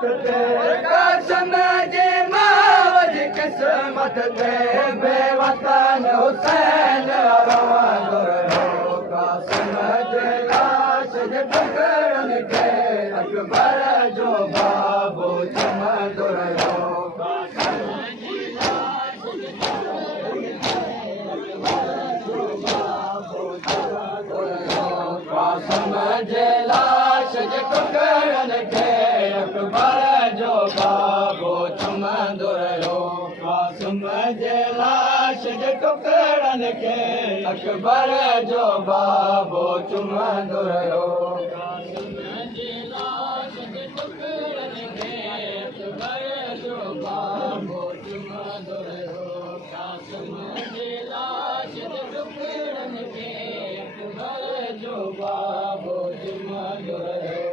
मौत ते कसम जे मावज किस्मत ते बेवतन हुसैन रवंदो रहियो कसम जे लाश जे टुकड़न खे अकबर जो बाबो चुमंदो रहियो कसम जे लाश जे टुकड़न खे अकबर जो बाबो चुमंदो रहियो कसम जे लाश जे टुकड़न खे अकबर जो बाबो चुमंदो रहियो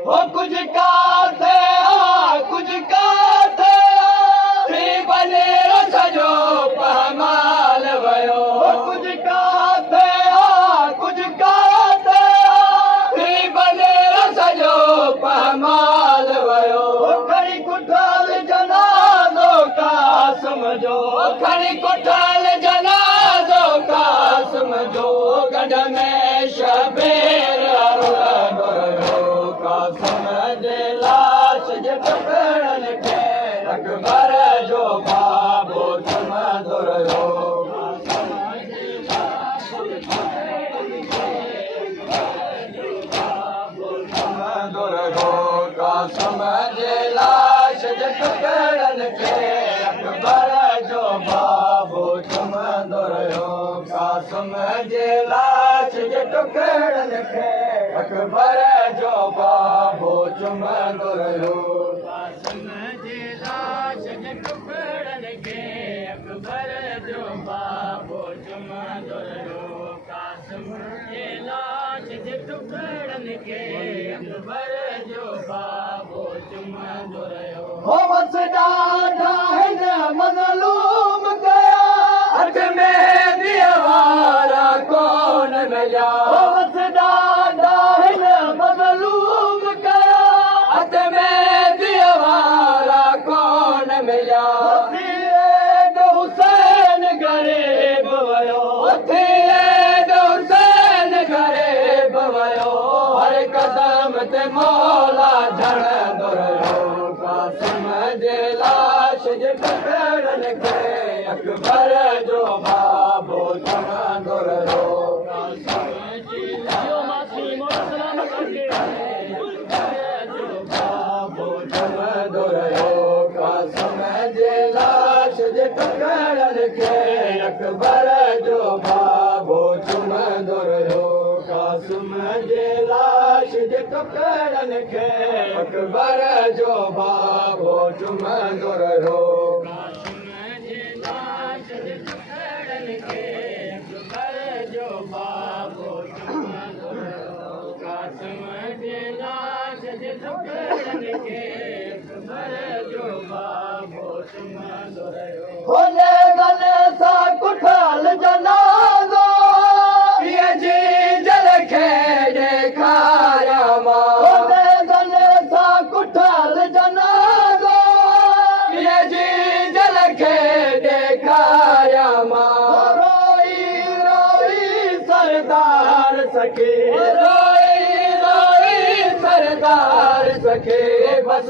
वो कुछ काथे बने सजो पहमाल वयो कुछ काथे बने सजो पहमाल वयो खड़ी कुठाल जनाज़ो का समझो खड़ी कुठाल जनाज़ो का समझो गढ़ में शबीर रुलंदो रहियो कसम जे लाश जे टुकड़न खे अकबर जो बाबो चुमंदो रहियो कसम जे लाश जे टुकड़न खे अकबर जो बाबो चुमंदो रहियो कसम जे लाश जे टुकड़न खे अकबर जो बाबो चुमंदो रहियो कसम जे लाश जे टुकड़न खे अकबर जो बाबो चुमंदो रहियो कसम जे लाश जे टुकड़न खे अकबर जो बाबो चुमंदो रहियो हो बस ॾाढा हिन मज़लूम कया हथ में दीवारा कोन मिलिया हो बस ॾाढा हिन मज़लूम कया हथ में दीवारा कोन मिलिया हुसैन ग़रीब वयो हुसैन ग़रीब वयो हर कदम ते मौला झड़ंदो रहियो कसम जे लाश जे टुकड़न खे अकबर जो बाबो चुमंदो रहियो कसम जे लाश जे बाबो चुमंदो रहियो कसम जे लाश जे टुकड़न खे अकबर जो बाबो चुमंदो रहियो कसम जे लाश जे टुकड़न खे अकबर जो बाबो चुमंदो रहियो कसम जे लाश जे टुकड़न खे अकबर जो बाबो चुमंदो रहियो कसम जे लाश जे टुकड़न खे अकबर जो बाबो चुमंदो रहियो होले गले सा कुठाल जनाज़ो पिए जी जल खे ॾेखारिया मां होले गले सा कुठाल जनाज़ो पिए जी जल खे ॾेखारिया मां रोई रोई सरदार सखे रोई सरदार सखे बस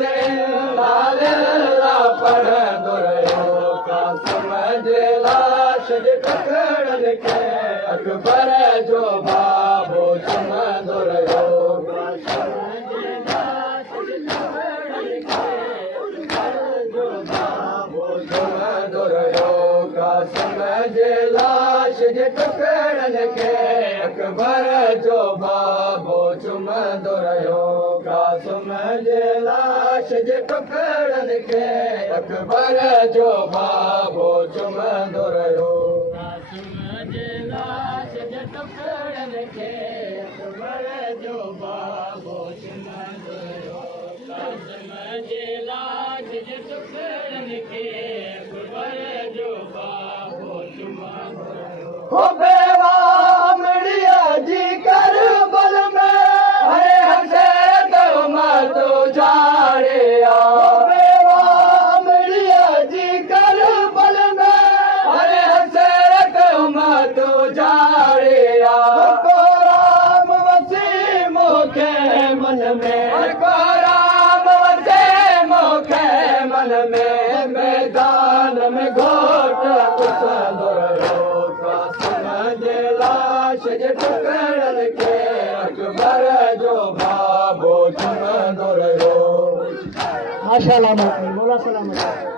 पढ़ंदो रहियो कसम जे लाश जे टुकड़न खे अकबर जो बाबो चुमंदो रहियो कसम जे लाश जे टुकड़न खे अकबर जो बाबो चुमंदो रहियो कसम जे लाश जे टुकड़न खे अकबर जो बाबो चुमंदो रहियो कसम जे लाश जे टुकड़न खे अकबर जो बाबो चुमंदो रहियो कसम जे लाश जे टुकड़न खे अकबर जो बाबो चुमंदो रहियो कसम जे लाश जे टुकड़न खे अकबर जो बाबो चुमंदो रहियो हो बेवा अमड़िया जी करबल में हरे हसे तो मत जाड़े आ लाश जे टुकड़न खे अकबर जो बाबो चुमंदो रहियो। माशाअल्लाह, मौला सलामत।